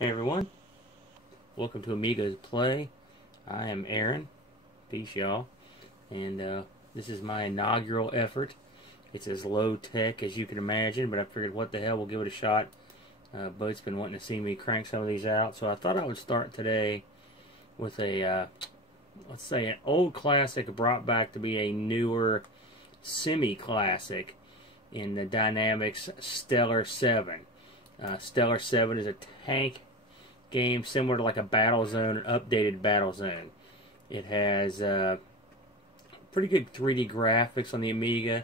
Hey everyone, welcome to Amigos Play. I am Aaron. Peace, y'all. And this is my inaugural effort. It's as low tech as you can imagine, but I figured what the hell, we'll give it a shot. Boat's been wanting to see me crank some of these out, so I thought I would start today with a, let's say, an old classic brought back to be a newer semi-classic in the Dynamics Stellar 7. Stellar 7 is a tank game similar to like a Battlezone, an updated Battlezone. It has pretty good 3D graphics on the Amiga.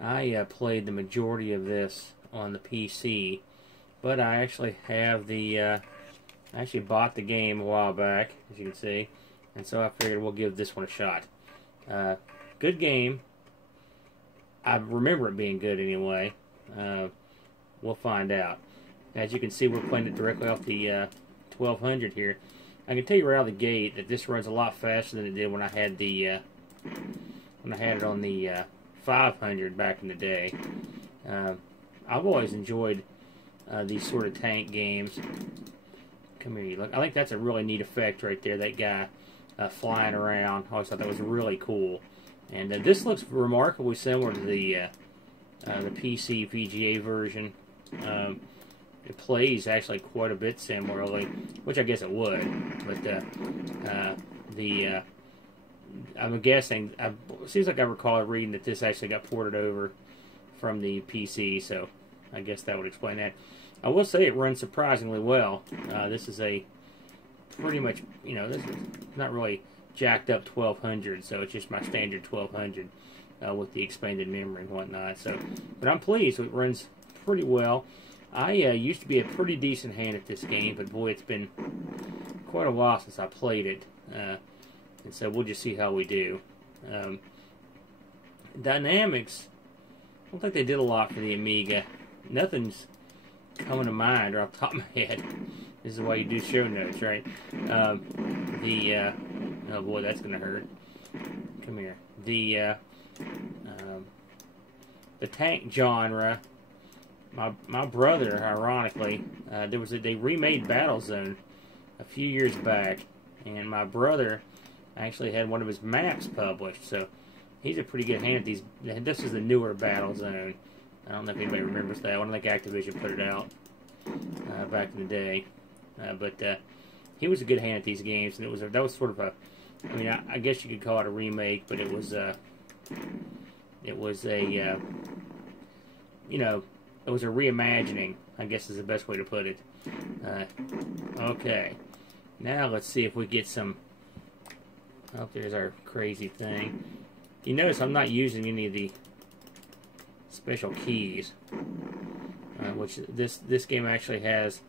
I played the majority of this on the PC, but I actually have the I actually bought the game a while back, as you can see, and so I figured we'll give this one a shot. Good game. I remember it being good anyway. We'll find out. As you can see, we're playing it directly off the 1200 here. I can tell you right out of the gate that this runs a lot faster than it did when I had the when I had it on the 500 back in the day. I've always enjoyed these sort of tank games. Come here, you look. I think that's a really neat effect right there. That guy flying around. I always thought that was really cool. And this looks remarkably similar to the PC VGA version. It plays actually quite a bit similarly, which I guess it would. But I'm guessing. It seems like I recall reading that this actually got ported over from the PC, so I guess that would explain that. I will say it runs surprisingly well. This is a pretty much, you know, this is not really jacked up 1200, so it's just my standard 1200 with the expanded memory and whatnot. So, but I'm pleased. It runs pretty well. I used to be a pretty decent hand at this game, but boy, it's been quite a while since I played it, and so we'll just see how we do. Dynamics, I don't think they did a lot for the Amiga. Nothing's coming to mind right off the top of my head. This is why you do show notes, right? Oh boy, that's gonna hurt. Come here. The tank genre. My brother, ironically, they remade Battlezone a few years back, and my brother actually had one of his maps published, so he's a pretty good hand at these. This is the newer Battlezone. I don't know if anybody remembers that. I don't think Activision put it out back in the day, but he was a good hand at these games, and that was sort of a, I mean, I guess you could call it a remake, but it was a you know. It was a reimagining, I guess is the best way to put it. Okay. Now let's see if we get some... Oh, there's our crazy thing. You notice I'm not using any of the special keys. Which this game actually has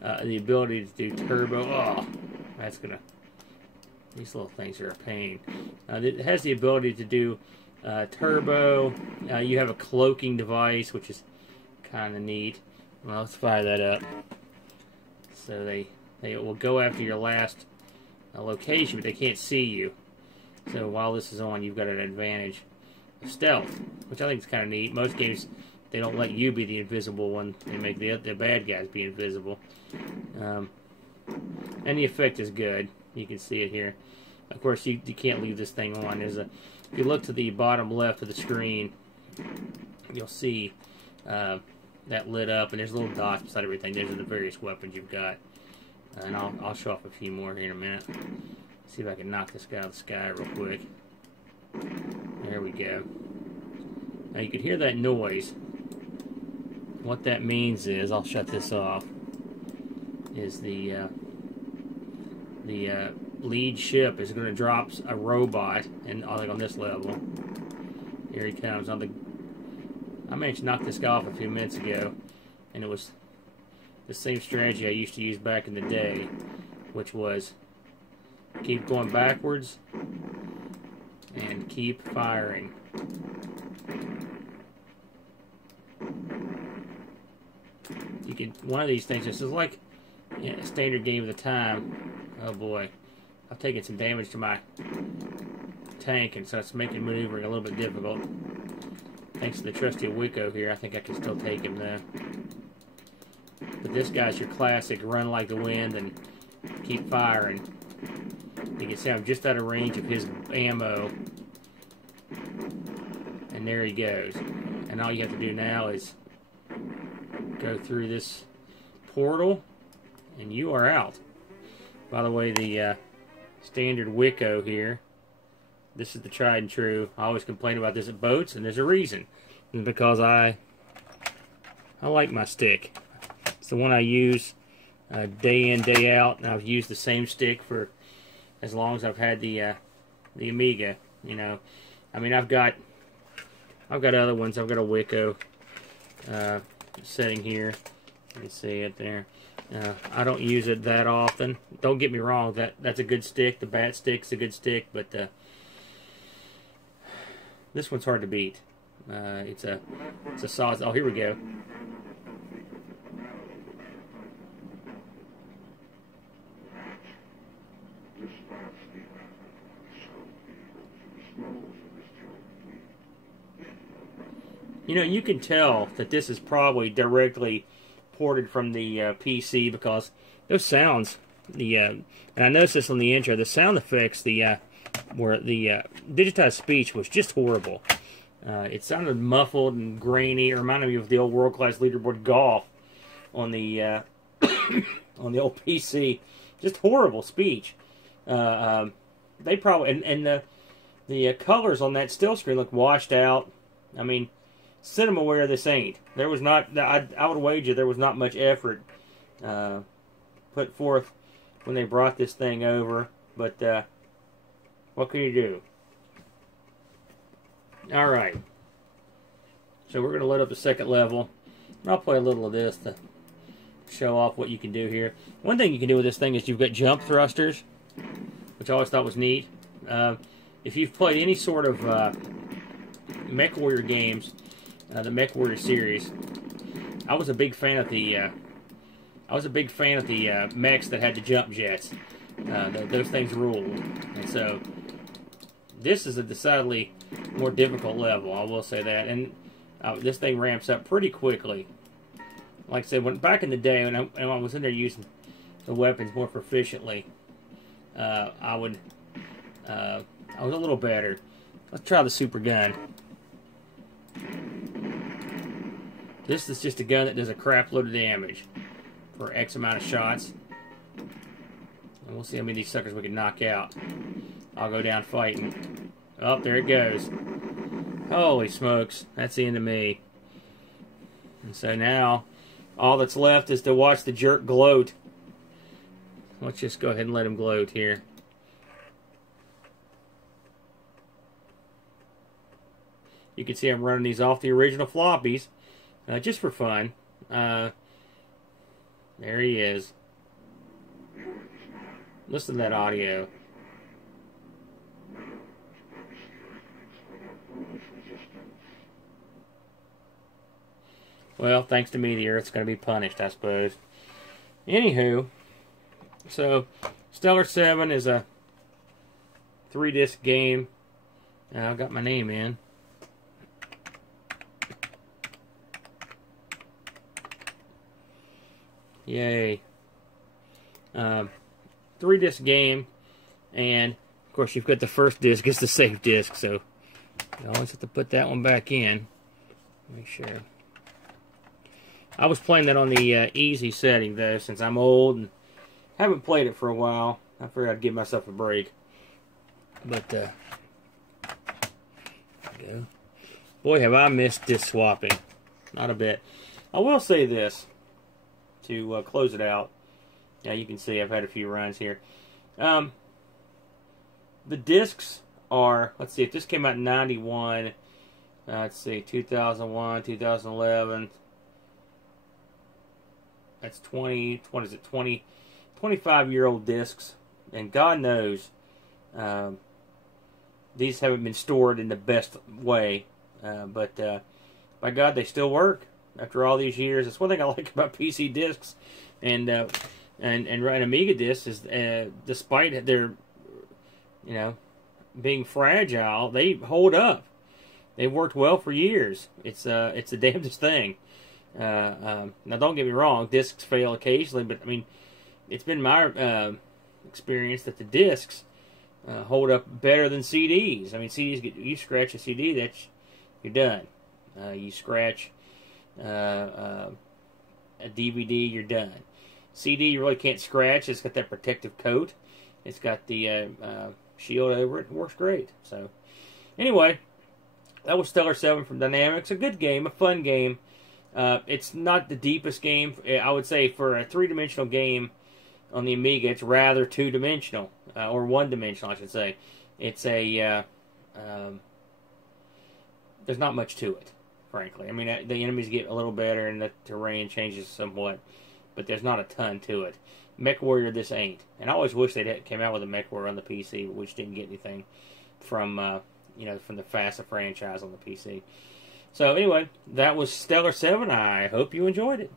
the ability to do turbo. Oh, that's gonna... These little things are a pain. It has the ability to do turbo. You have a cloaking device, which is kind of neat. Well, let's fire that up. So they will go after your last location, but they can't see you. So while this is on, you've got an advantage of stealth, which I think is kind of neat. Most games, they don't let you be the invisible one. They make the bad guys be invisible. And the effect is good. You can see it here. Of course, you can't leave this thing on. If you look to the bottom left of the screen, you'll see that lit up, and there's little dots beside everything. Those are the various weapons you've got, and I'll show off a few more here in a minute. See if I can knock this guy out of the sky real quick. There we go. Now you can hear that noise. What that means is, I'll shut this off, is the lead ship is going to drop a robot, and I think on this level. Here he comes on the. I managed to knock this guy off a few minutes ago, and it was the same strategy I used to use back in the day, which was keep going backwards and keep firing. You could, one of these things, this is like a standard game of the time. Oh boy, I've taken some damage to my tank, and so it's making maneuvering a little bit difficult. Thanks to the trusty Wicco here, I think I can still take him though. But this guy's your classic run like the wind and keep firing. You can see I'm just out of range of his ammo. And there he goes. And all you have to do now is go through this portal and you are out. By the way, the standard Wicco here, this is the tried and true. I always complain about this at boats, and there's a reason. It's because I like my stick. It's the one I use day in, day out, and I've used the same stick for as long as I've had the Amiga. You know, I mean, I've got other ones. I've got a Wicco sitting here. You can see it there. I don't use it that often. Don't get me wrong. That's a good stick. The bat stick's a good stick, but this one's hard to beat. It's a solid. Oh, here we go. You know, you can tell that this is probably directly ported from the PC because those sounds, and I noticed this on the intro, the sound effects, where the digitized speech was just horrible. It sounded muffled and grainy. It reminded me of the old World Class Leaderboard Golf on the on the old PC. Just horrible speech. They probably and the colors on that still screen look washed out. I mean, CinemaWare this ain't. There was not. I would wager there was not much effort put forth when they brought this thing over. But what can you do? All right. So we're going to load up the second level. I'll play a little of this to show off what you can do here. One thing you can do with this thing is you've got jump thrusters, which I always thought was neat. If you've played any sort of MechWarrior games, the MechWarrior series, I was a big fan of the mechs that had the jump jets. Those things ruled, and so this is a decidedly more difficult level. I will say that, and this thing ramps up pretty quickly. Like I said, back in the day when I was in there using the weapons more proficiently, I was a little better. Let's try the super gun. This is just a gun that does a crap load of damage for X amount of shots. And we'll see how many of these suckers we can knock out. I'll go down fighting. Oh, there it goes. Holy smokes. That's the end of me. And so now, all that's left is to watch the jerk gloat. Let's just go ahead and let him gloat here. You can see I'm running these off the original floppies, just for fun. There he is. Listen to that audio. Well, thanks to me, the Earth's going to be punished, I suppose. Anywho, so Stellar 7 is a 3-disc game. I've got my name in. Yay. 3-disc game, and of course you've got the first disc is the save disc, so you always have to put that one back in. Make sure. I was playing that on the easy setting though, since I'm old and haven't played it for a while. I figured I'd give myself a break. But there we go. Boy, have I missed disc swapping. Not a bit. I will say this to close it out. Now you can see I've had a few runs here. The discs are, let's see, if this came out in 91, let's see, 2001, 2011, that's 25-year-old discs, and God knows these haven't been stored in the best way, but by God, they still work after all these years. That's one thing I like about PC discs and Amiga discs is, despite their, being fragile, they hold up. They've worked well for years. It's the damnedest thing. Now, don't get me wrong, discs fail occasionally, but I mean, it's been my experience that the discs hold up better than CDs. I mean, you scratch a CD, you're done. You scratch a DVD, you're done. CD, you really can't scratch. It's got that protective coat. It's got the shield over it. It works great. So, anyway, that was Stellar 7 from Dynamics. A good game, a fun game. It's not the deepest game. I would say for a three-dimensional game on the Amiga, it's rather two-dimensional, or one-dimensional, I should say. It's there's not much to it, frankly. I mean, the enemies get a little better and the terrain changes somewhat, but there's not a ton to it. MechWarrior, this ain't. And I always wish they'd came out with a MechWarrior on the PC, but we just didn't get anything from from the FASA franchise on the PC. So anyway, that was Stellar 7. I hope you enjoyed it.